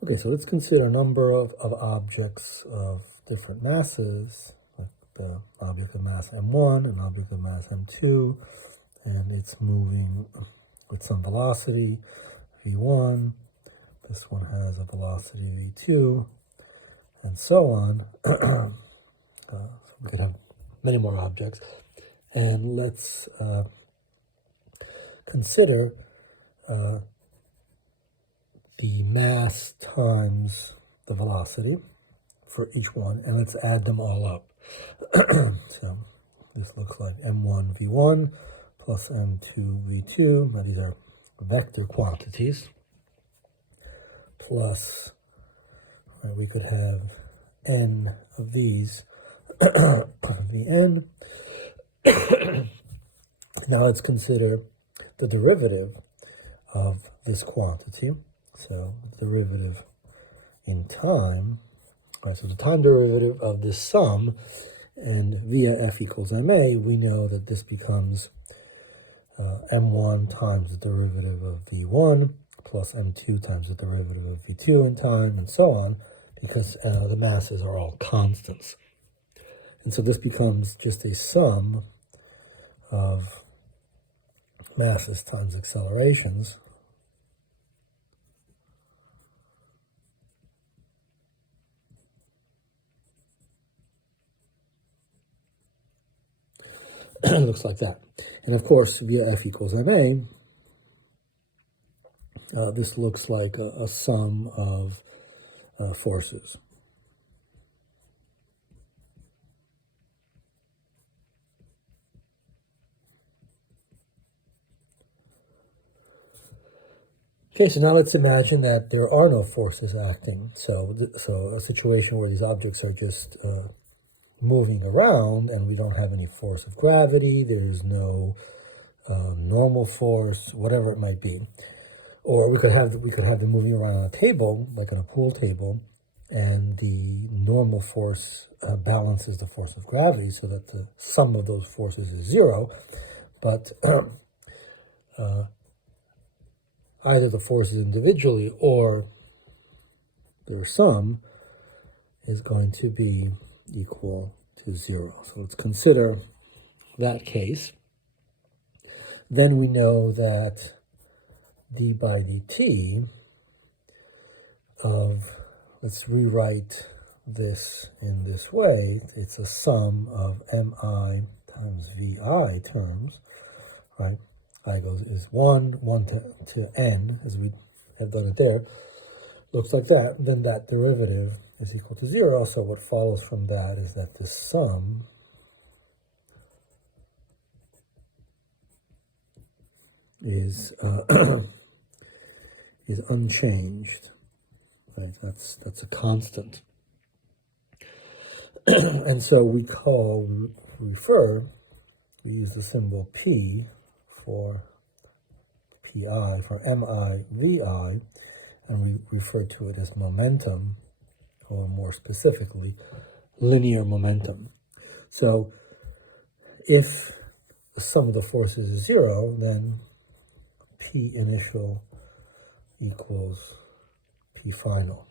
Okay, so let's consider a number of objects of different masses, like the object of mass m1, an object of mass m2, and it's moving with some velocity, v1. This one has a velocity v2, and so on. So we could have many more objects. And let's consider the mass times the velocity for each one, and let's add them all up. So this looks like m1 v1 plus m2 v2. Now these are vector quantities. Plus, we could have n of these vn. Now let's consider the derivative of this quantity. So the derivative in time, right? So the time derivative of this sum, and via f equals ma, we know that this becomes m1 times the derivative of v1 plus m2 times the derivative of v2 in time, and so on, because the masses are all constants. And so this becomes just a sum of masses times accelerations. It looks like that. And of course, via f equals ma, this looks like a sum of forces. Okay, so now let's imagine that there are no forces acting. So a situation where these objects are just moving around and we don't have any force of gravity, there's no normal force, whatever it might be. Or we could have them moving around on a table, like on a pool table, and the normal force balances the force of gravity so that the sum of those forces is zero. But either the forces individually or their sum is going to be equal to zero. So let's consider that case. Then we know that d by dt of, let's rewrite this in this way, it's a sum of mi times vi terms, right? I is 1 to n, as we have done it there. Looks like that. Then that derivative is equal to 0. So what follows from that is that the sum is is unchanged. Right? That's a constant. And so we use the symbol P for pi, for mi vi, and we refer to it as momentum, or more specifically, linear momentum. So if the sum of the forces is 0, then P initial equals P final.